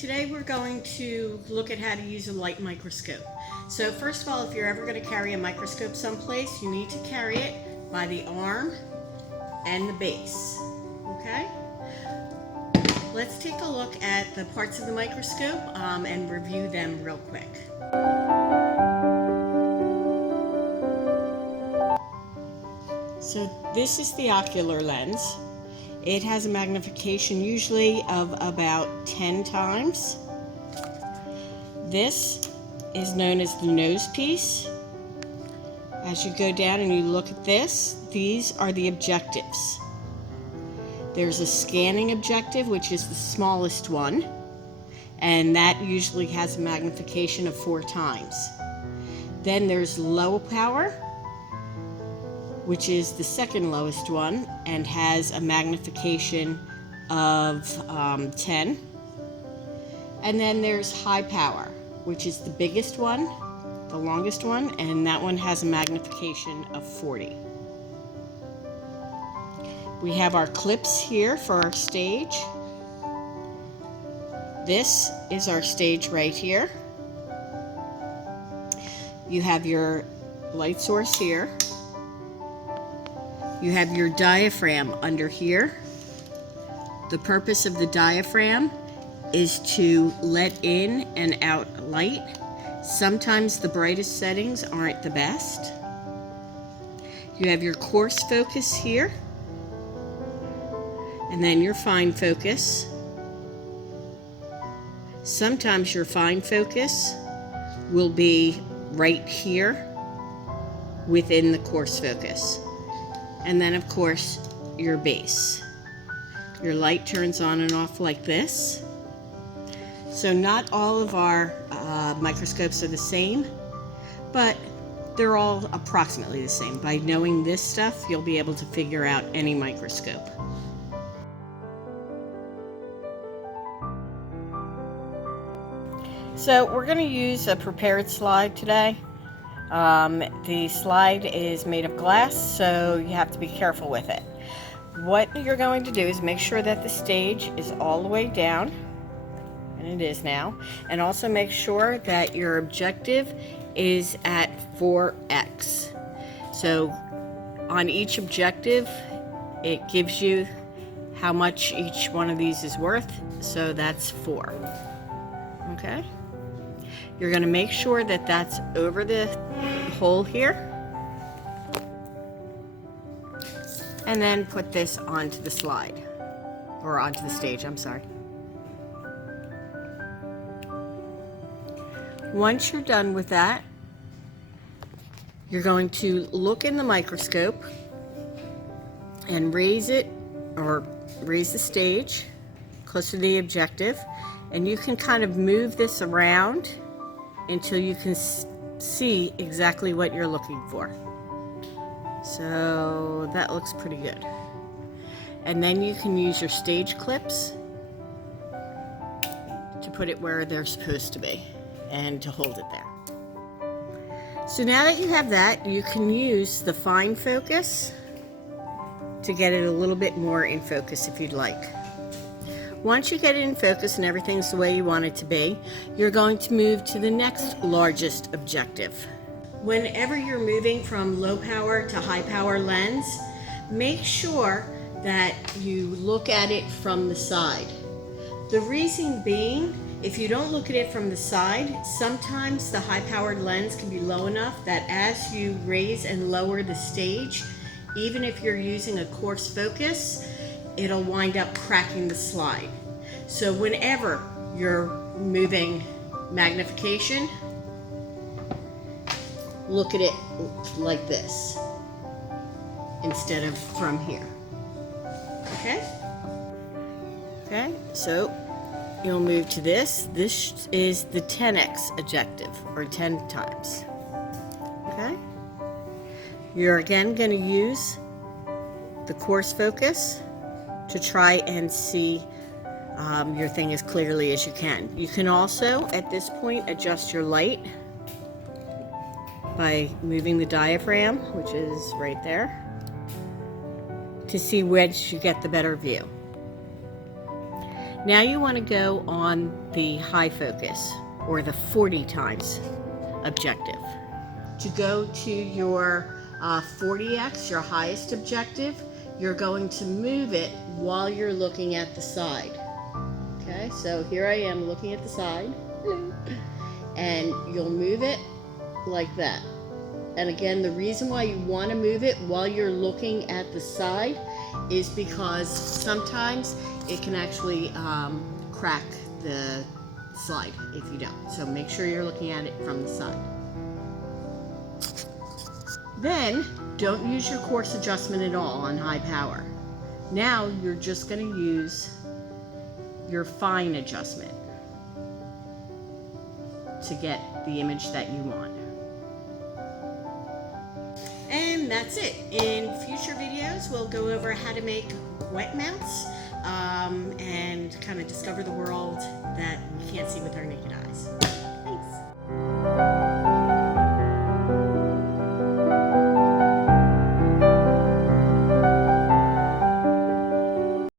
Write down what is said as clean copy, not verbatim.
Today we're going to look at how to use a light microscope. So first of all, if you're ever going to carry a microscope someplace, you need to carry it by the arm and the base. Okay? Let's take a look at the parts of the microscope and review them real quick. So this is the ocular lens. It has a magnification usually of about 10 times. This is known as the nose piece. As you go down and you look at this, these are the objectives. There's a scanning objective, which is the smallest one, and that usually has a magnification of 4 times. Then there's low power, which is the second lowest one and has a magnification of 10. And then there's high power, which is the biggest one, the longest one, and that one has a magnification of 40. We have our clips here for our stage. This is our stage right here. You have your light source here. You have your diaphragm under here. The purpose of the diaphragm is to let in and out light. Sometimes the brightest settings aren't the best. You have your coarse focus here, and then your fine focus. Sometimes your fine focus will be right here within the coarse focus. And then of course your base. Your light turns on and off like this. So not all of our microscopes are the same, but they're all approximately the same. By knowing this stuff, you'll be able to figure out any microscope. So we're going to use a prepared slide today. The slide is made of glass, so you have to be careful with it. What you're going to do is make sure that the stage is all the way down, and it is now, and also make sure that your objective is at 4x. So on each objective, it gives you how much each one of these is worth, so that's 4. Okay? You're going to make sure that that's over the hole here, and then put this onto the slide, or onto the stage, I'm sorry. Once you're done with that, you're going to look in the microscope and raise it, or raise the stage closer to the objective, and you can kind of move this around until you can see exactly what you're looking for. So that looks pretty good. And then you can use your stage clips to put it where they're supposed to be and to hold it there. So now that you have that, you can use the fine focus to get it a little bit more in focus if you'd like. Once you get it in focus and everything's the way you want it to be, you're going to move to the next largest objective. Whenever you're moving from low power to high power lens, make sure that you look at it from the side. The reason being, if you don't look at it from the side, sometimes the high powered lens can be low enough that as you raise and lower the stage, even if you're using a coarse focus, it'll wind up cracking the slide. So whenever you're moving magnification, look at it like this instead of from here. Okay? Okay, so you'll move to this. This is the 10x objective, or 10 times. Okay? You're again going to use the coarse focus to try and see your thing as clearly as you can. You can also, at this point, adjust your light by moving the diaphragm, which is right there, to see which you get the better view. Now you want to go on the high focus, or the 40 times objective. To go to your 40x, your highest objective, you're going to move it while you're looking at the side. Okay, so here I am looking at the side, and you'll move it like that. And again, the reason why you want to move it while you're looking at the side is because sometimes it can actually crack the slide if you don't. So make sure you're looking at it from the side. Then don't use your coarse adjustment at all on high power. Now you're just going to use your fine adjustment to get the image that you want. And that's it. In future videos, we'll go over how to make wet mounts and kind of discover the world that we can't see with our naked eyes.